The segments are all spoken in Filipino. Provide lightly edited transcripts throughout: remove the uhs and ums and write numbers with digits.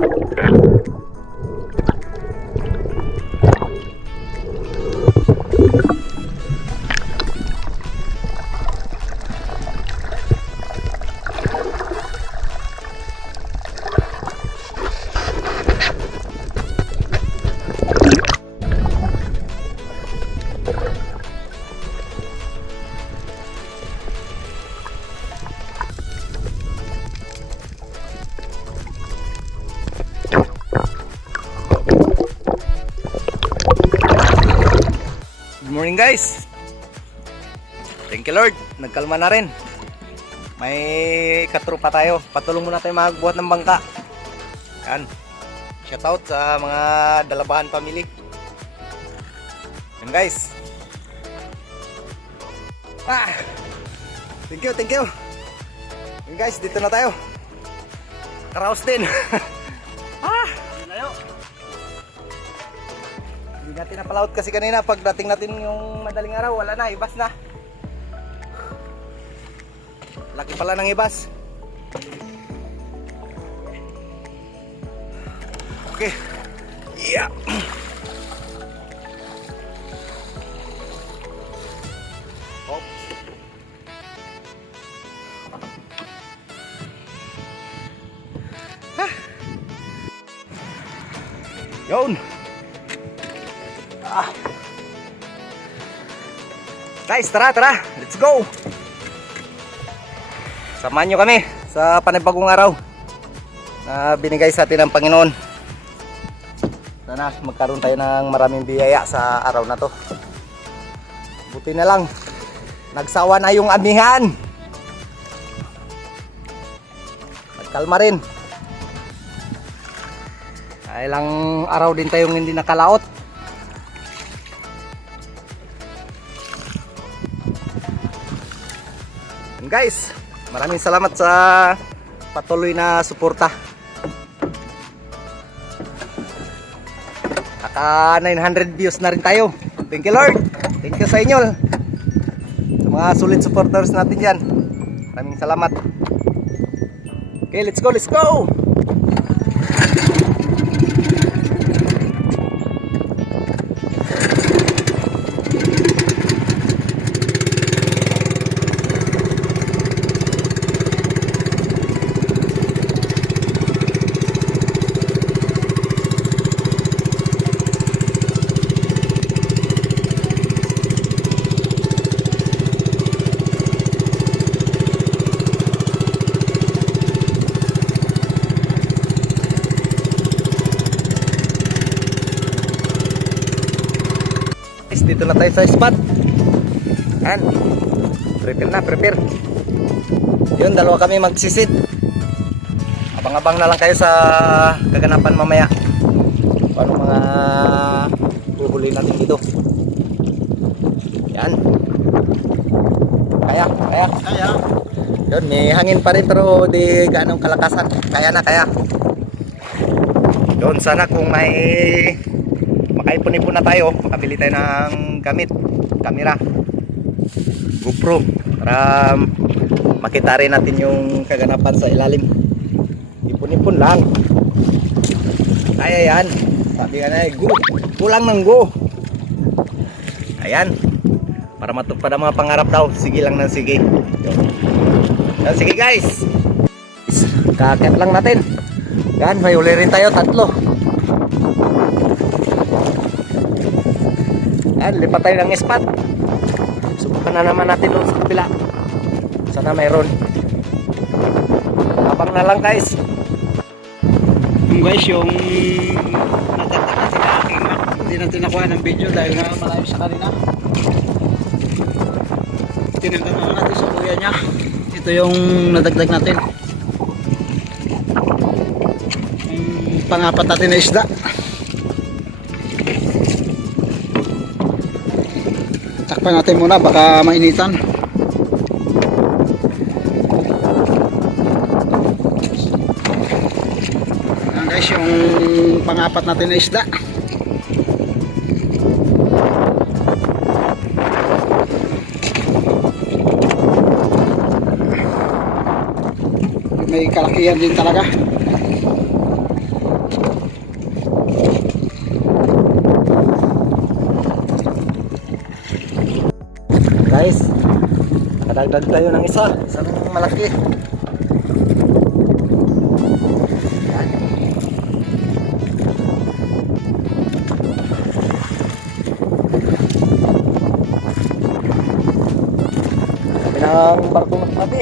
Good morning guys. Thank you Lord, nagkalma na rin. May katrupa tayo. Patulong muna tayo magbuhat ng bangka. Yan. Shout out sa mga Dalabahan family. Yan guys. Thank you, thank you. Yan guys, dito na tayo. Karaos din. Hindi natin napalaut kasi kanina pagdating natin yung madaling araw, wala na, ibas na. Laki pala ng ibas. Okay. Yeah. Oh. Yun. Guys, tara, let's go. Samahan nyo kami sa panibagong araw na binigay sa atin ng Panginoon. Sana magkaroon tayo ng maraming biyaya sa araw na to. Buti na lang, nagsawa na yung amihan. Nagkalma rin. Ilang araw din tayong hindi nakalaot. Guys, maraming salamat sa patuloy na suporta. Naka 900 views na rin tayo. Thank you Lord. Thank you sa inyo. Sa mga solid supporters natin dyan. Maraming salamat. Okay, let's go, let's go. Dito na tayo sa spot. Yan. Prepare. Yun, dalawa kami magsisit. Abang-abang na lang kayo sa kaganapan mamaya. Paano mga huhuli natin dito. Yan. Kaya. Yun, may hangin pa rin pero di ganong kalakasan. Kaya. Yun, sana kung may makaipon-ipon na tayo, makabili tayo ng camera, GoPro, para makita rin natin yung kaganapan sa ilalim. Ipon-ipon lang. Kaya yan. Sabi nga na, go lang ng go. Ayan. Para matupad ang mga pangarap daw, sige lang ng sige. Yan, sige guys. Kakit lang natin. Yan, may uli rin tayo, 3. Yan, lipat tayo ng spot. Subukan na naman natin doon sa kabila. Sana mayroon. Abang na lang guys. Guys, yung natagdag natin na aking map, hindi natin nakuha ng video dahil nga malayo sa kanina. Tinanggal na natin sa kuya niya. Ito yung nadagdag natin. Yung pangapat natin na isda. Takpan natin muna, baka mainitan. Ayan guys, yung pangapat natin na isda. May kalakihan din talaga. Guys, kadagdag tayo ng isang malaki. Yan. Sabi ng barko ng tabi.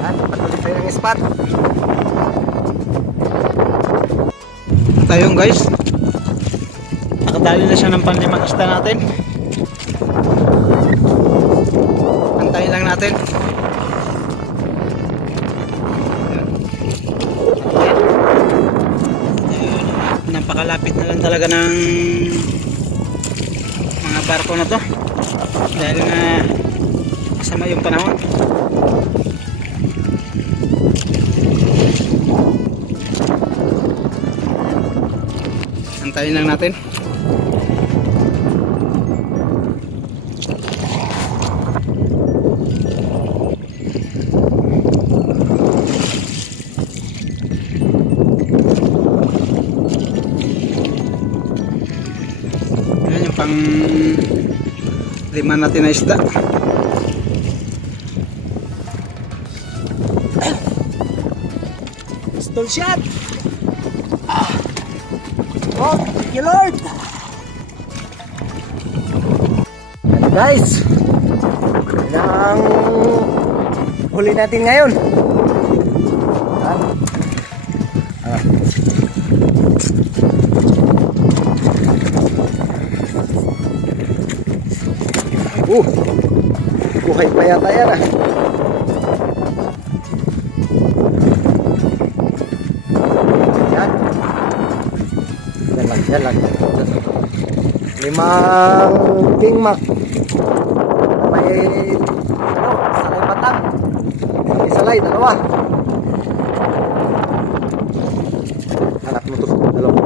Yan, patuloy tayo ng spot. Tayong guys. Nakadali na siya ng panlimang isda natin. Antayin lang natin. Napakalapit na lang talaga ng mga barko na to. Dahil nga masama yung panahon. Antayin lang natin. Yan yung pang lima natin na isda. Pistol shot! Oh, thank you Lord! Yan guys, yan ang huli natin ngayon. Yan. Ah. Buhay pa yata yan ah. Yan. Yan lang. Limang King Mac. May salay batang. Isalay, dalawa. Anak mo to, dalawa.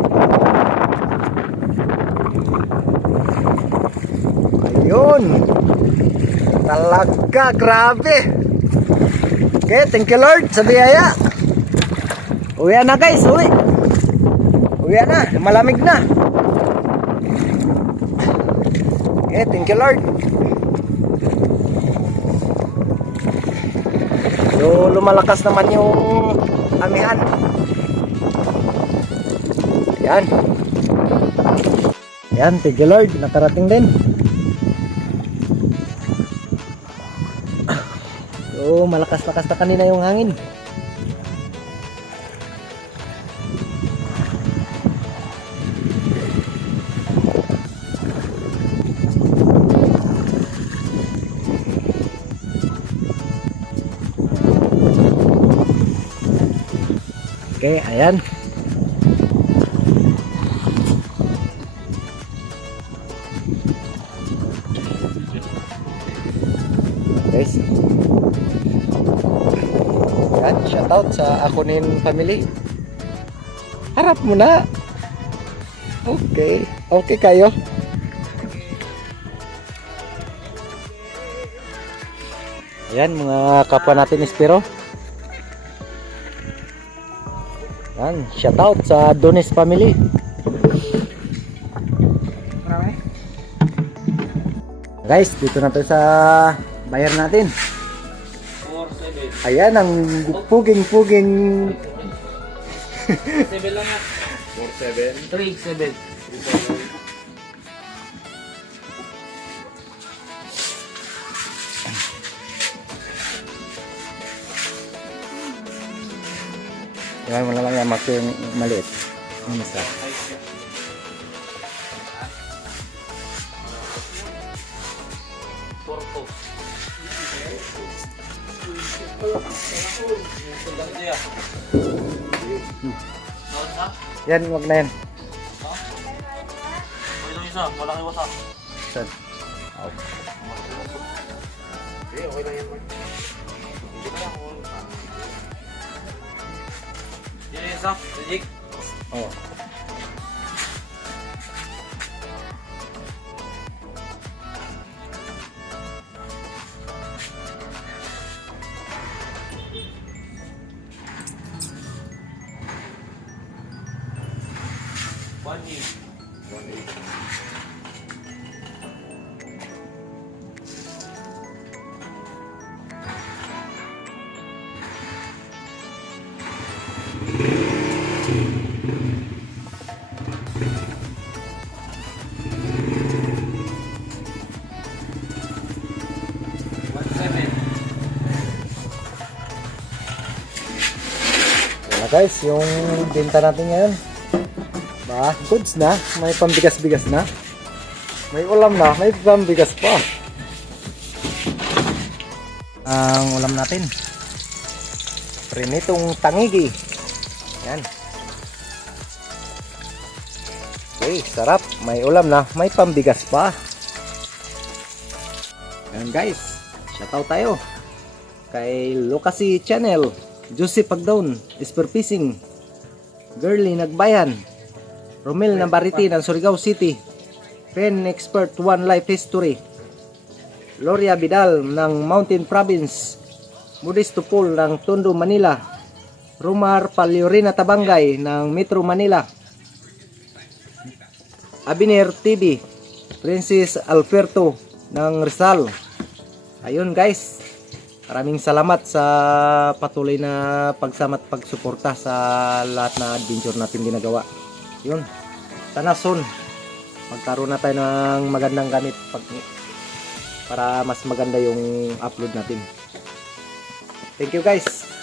Ayun. Talaga, grabe. Okay, thank you Lord sa biyaya. Uwi na guys, uwi. Uwi na, malamig na. Okay, thank you Lord. So, lumalakas naman yung amihan. Yan. Yan, thank you Lord. Nakarating din. So, malakas-lakas na kanina yung hangin. Okay, ayan. Guys. Yan, shoutout sa Akunin family. Harap mo na. Okay. Okay kayo. Ayan, mga kapwa natin Espero. Yan, shoutout sa Donis family. Marami. Guys, dito na tayo sa bayar natin. 4-7. Ayan ang puging-puging. 7 lang yan. 4-7. 3-7. Yan, wala lang yan, yung maliit. Yung isa. Yan, wag na yan. Itong isa, malaki wasak. Saan? Okay lang yan. Yan isa, Jake. Oh. Wala guys, yung benta natin ngayon. Ba, goods na. May pambigas-bigas na. May ulam na. May pambigas pa. Ang ulam natin. Prinitong tangigi. Yan. Okay, sarap. May ulam na. May pambigas pa. Yan guys. Shoutout tayo. Kay Lucasi Channel. Joseph Pagdown, Esper Fishing, Girly Nagbayan, Romel Nabariti ng Surigao City, Pen Expert One Life History, Gloria Vidal ng Mountain Province, Modesto Paul ng Tondo, Manila, Rumar Paliorina Tabangay ng Metro Manila, Abiner TV, Princess Alberto ng Rizal. Ayun guys, maraming salamat sa patuloy na pagsama at pagsuporta sa lahat na adventure natin ginagawa. Yun, sana soon magkaroon na tayo ng magandang gamit para mas maganda yung upload natin. Thank you guys.